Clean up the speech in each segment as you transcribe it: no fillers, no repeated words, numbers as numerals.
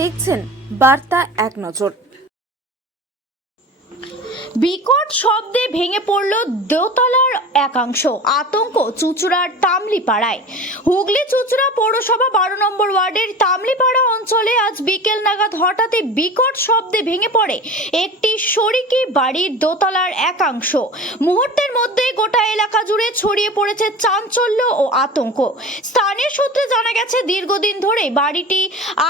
দেখছেন বার্তা এক নজর। বিকট শব্দে ভেঙে পড়ল দোতলার একাংশ, আতঙ্ক চুঁচুড়ার তামলিপাড়ায়। হুগলি চুঁচুড়া পৌরসভা 12 নম্বর ওয়ার্ডের তামলিপাড়া অঞ্চলে আজ বিকেল নাগাদ হঠাৎই বিকট শব্দে ভেঙে পড়ে একটি শরিকি বাড়ির দোতলার একাংশ। মুহূর্তের মধ্যেই গোটা এলাকা জুড়ে ছড়িয়ে পড়েছে চাঞ্চল্য ও আতঙ্ক। স্থানীয় সূত্রে জানা গেছে, দীর্ঘদিন ধরে বাড়িটি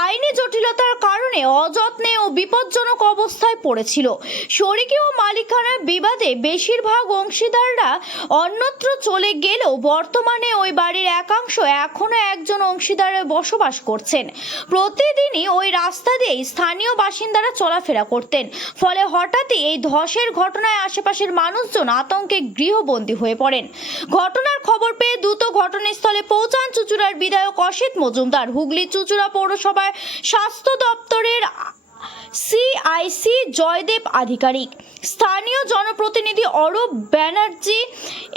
আইনি জটিলতার কারণে অযত্নে ও বিপজ্জনক অবস্থায় পড়েছিল। শরিকি ও মালিকানার বিবাদে বেশিরভাগ অংশীদাররা অন্যত্র চলে গেলেও বর্তমানে ওই বাড়ির একাংশ এখনো একজন অংশীদারে বসবাস করছেন। প্রতিদিনই ওই রাস্তা দিয়ে স্থানীয় বাসিন্দারা চলাফেরা করতেন। ফলে হঠাৎই এই ধসের ঘটনায় আশেপাশের মানুষজন আতঙ্কে গৃহবন্দী হয়ে পড়েন। ঘটনার খবর পেয়ে দ্রুত ঘটনাস্থলে পৌঁছান চুঁচুড়ার বিধায়ক অসিত মজুমদার, হুগলি চুঁচুড়া পৌরসভার স্বাস্থ্য দপ্তরের সিআইসি জয়দেব আধিকারিক, স্থানীয় জনপ্রতিনিধি অরূপ ব্যানার্জি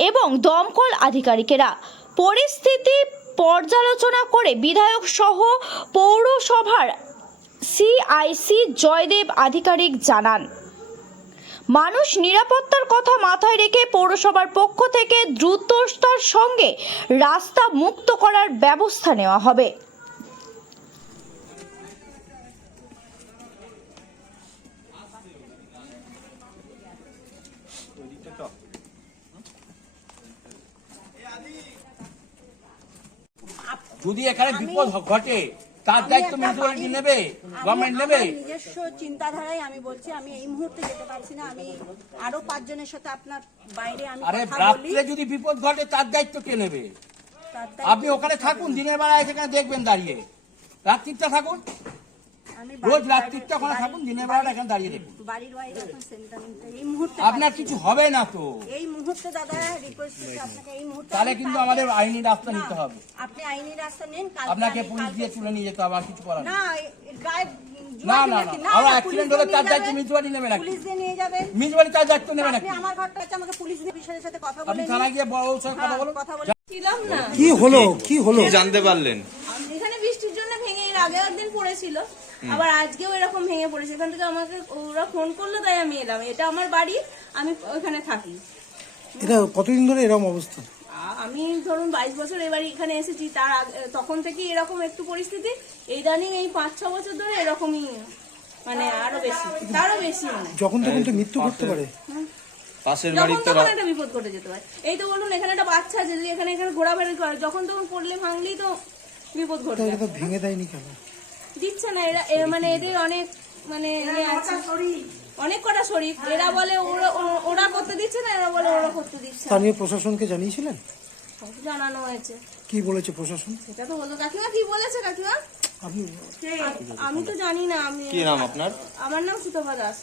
এবং দমকল আধিকারিকেরা। পরিস্থিতি পর্যালোচনা করে বিধায়ক সহ পৌরসভার সিআইসি জয়দেব আধিকারিক জানান, মানুষ নিরাপত্তার কথা মাথায় রেখে পৌরসভার পক্ষ থেকে দ্রুততার সঙ্গে রাস্তা মুক্ত করার ব্যবস্থা নেওয়া হবে। যদি এখানে বিপদ ঘটে তার দায়িত্ব মিউনিসিপ্যালিটি নেবে, গভর্নমেন্ট নেবে। নিজস্ব চিন্তাধারায় আমি বলছি, আমি এই মুহূর্তে যেতে পারছি না। আমি আরো 5 জনের সাথে আপনার বাইরে আমি আরে কথা বলি। রাত্রে যদি বিপদ ঘটে তার দায়িত্ব কে নেবে? আপনি ওখানে থাকুন, দিনের বেলা এখানে দেখবেন দাঁড়িয়ে, রাত্রিটা থাকুন, রোজ রাত্রিটা ওখানে থাকুন, দিনের বেলা এখানে দাঁড়িয়ে দেখুন। বাড়ির বাইরে এখন সেন্টারিংটা এই মুহূর্তে আপনার কিছু হবে না তো। এই মুহূর্তে দাদা রিকোয়েস্ট করছি আপনাকে, এই মুহূর্তে তাহলে কিন্তু আমাদের আইনি রাস্তা নিতে হবে। আপনি আইনি রাস্তা নেন। আপনাকে পুলিশ দিয়ে তুলে নিয়ে যেতে হবে, আর কিছু করার না গায়ে না না না আমরা অ্যাক্সিডেন্ট হলে তার দায়িত্ব মিউনিসিপ্যালিটি নেবে না, পুলিশ দিয়ে নিয়ে যাবেন। মিউনিসিপ্যালিটি তার দায়িত্ব নেবে না। আপনি আমার ঘরটা আছে, আমাকে পুলিশ দিয়ে বিষয়ের সাথে কথা বলে আপনি থানায় গিয়ে বড় সাথে কথা বলুন। কথা বলে ছিলাম না, কি হলো কি হলো জানতে পারলেন? এখানে বৃষ্টির জন্য ভেঙে এর আগের দিন পড়েছিল, আবার আজকেও এরকম ভেঙে পড়েছে। এখান থেকে আমাকে ওরা ফোন করলো, তাই আমি এলাম। এটা আমার বাড়ি, আমি ওখানে থাকি। এটা কতদিন ধরে এরকম অবস্থা? আমি ধরুন 22 বছর এবারে এখানে এসেছি, তখন থেকে এরকম একটু পরিস্থিতি। ইদানিং এই 5-6 বছর ধরে এরকমই, মানে আরো বেশি, তারও বেশি। মানে যখন তখন তো মৃত্যু করতে পারে, পাশের যখন বাড়ির তো তখন একটা বিপদ ঘটে যেতে পারে। এই তো বলুন, এখানে একটা বাচ্চা আছে, যদি এখানে ঘোরাফেরা করে, যখন তখন পড়লে ভাঙলেই তো বিপদ ঘটে এটা তো ভেঙে দেয়নি কেন? দিচ্ছে না এরা। মানে এদের অনেক মানে অনেক কটা শরীর, এরা বলে ওরা করতে দিচ্ছে না, এরা বলে ওরা করতে দিচ্ছে না। স্থানীয় প্রশাসনকে জানিয়েছিলেন? জানানো হয়েছে। কি বলেছে প্রশাসন? সেটা তো বলতো কাকিমা। কি বলেছে কাকিমা? আপনি আমি তো জানি না। কি নাম আপনার? আমার নাম সুতপা দাস।